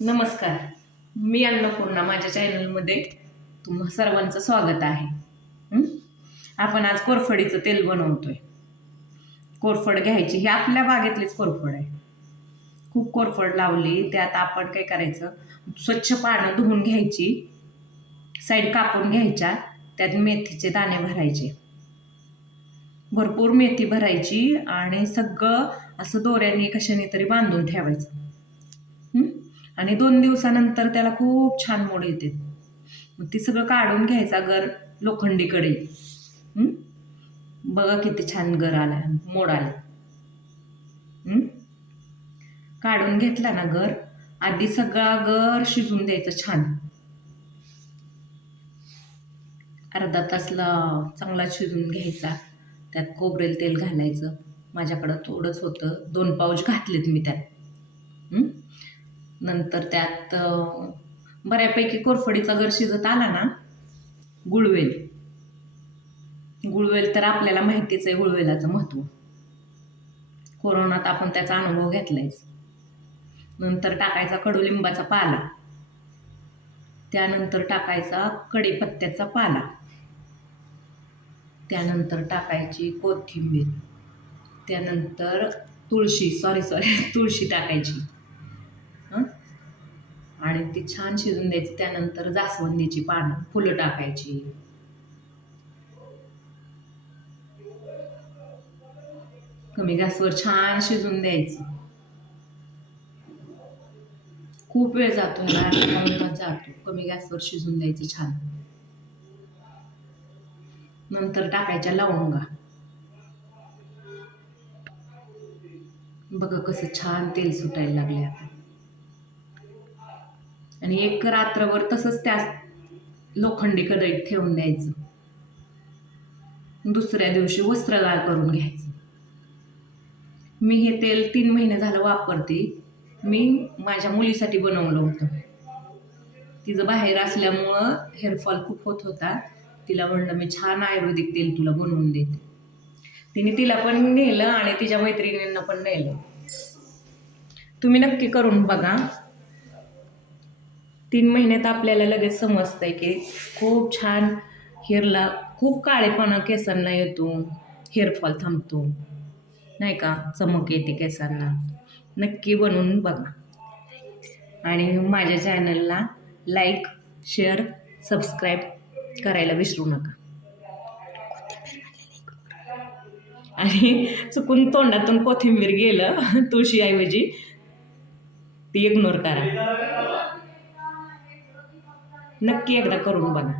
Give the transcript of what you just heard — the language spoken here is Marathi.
नमस्कार. मी अन्नपूर्णा. माझ्या चॅनलमध्ये तुम्हा सर्वांचं स्वागत आहे. आपण आज कोरफडीचं तेल बनवतोय. कोरफड घ्यायची, ही आपल्या बागेतलीच कोरफड आहे. खूप कोरफड लावली. त्यात आपण काय करायचं, स्वच्छ पानं धुवून घ्यायची, साईड कापून घ्यायच्या, त्यात मेथीचे दाणे भरायचे, भरपूर मेथी भरायची आणि सगळं असं दोऱ्याने कशाने तरी बांधून ठेवायचं. आणि 2 दिवसानंतर त्याला खूप छान मोड येते. मग ती सगळं काढून घ्यायचा, गर लोखंडी कढई. बघा किती छान गर आला, मोड आला. काढून घेतला ना गर, आधी सगळा गर शिजून द्यायचं छान. अर्धा तासला चांगला शिजून घ्यायचा. त्यात खोबरेल तेल घालायचं. माझ्याकडं थोडंच होतं, 2 पाऊच घातलेत मी त्यात. नंतर त्यात बऱ्यापैकी कोरफडीचा गर शिजत आला ना, गुळवेल तर आपल्याला माहितीच आहे, गुळवेलाचं महत्त्व. कोरोनात आपण त्याचा अनुभव घेतलायच. नंतर टाकायचा कडुलिंबाचा पाला, त्यानंतर टाकायचा कढीपत्त्याचा पाला, त्यानंतर टाकायची कोथिंबीर, त्यानंतर तुळशी टाकायची. आणि ती छान शिजून द्यायची. त्यानंतर जास्वंदीची पानं, फुलं टाकायची. कमी गॅसवर छान शिजून द्यायचं. खूप वेळ जातो, जातो. कमी गॅसवर शिजून द्यायचं छान. नंतर टाकायच्या लवंगा. बघा कसं छान तेल सुटायला लागले आता. आणि एक रात्रभर तसंच त्या लोखंडी कढईत ठेवून द्यायचं. दुसऱ्या दिवशी वस्त्रगाळ करून घ्यायचं. मी हे तेल 3 महिने झालं वापरते. मी माझ्या मुलीसाठी बनवलं होतं. तिचं बाहेर असल्यामुळं हेअरफॉल खूप होत होता. तिला म्हणलं मी छान आयुर्वेदिक तेल तुला बनवून देते. तिने तिला पण नेलं आणि तिच्या मैत्रिणींना पण नेलं. तुम्ही नक्की करून बघा. 3 महिन्यात आपल्याला लगेच समजतंय की खूप छान हेअरला खूप काळेपणा केसांना येतो, हेअरफॉल थांबतो, नाही का, चमक येते केसांना. नक्की बनवून बघा. आणि माझ्या चॅनलला लाईक, शेअर, सबस्क्राईब करायला विसरू नका. आणि चुकून तोंडातून कोथिंबीर गेलं तुळशीऐवजी, ती इग्नोर करा. नक्की एकदा करून बघा.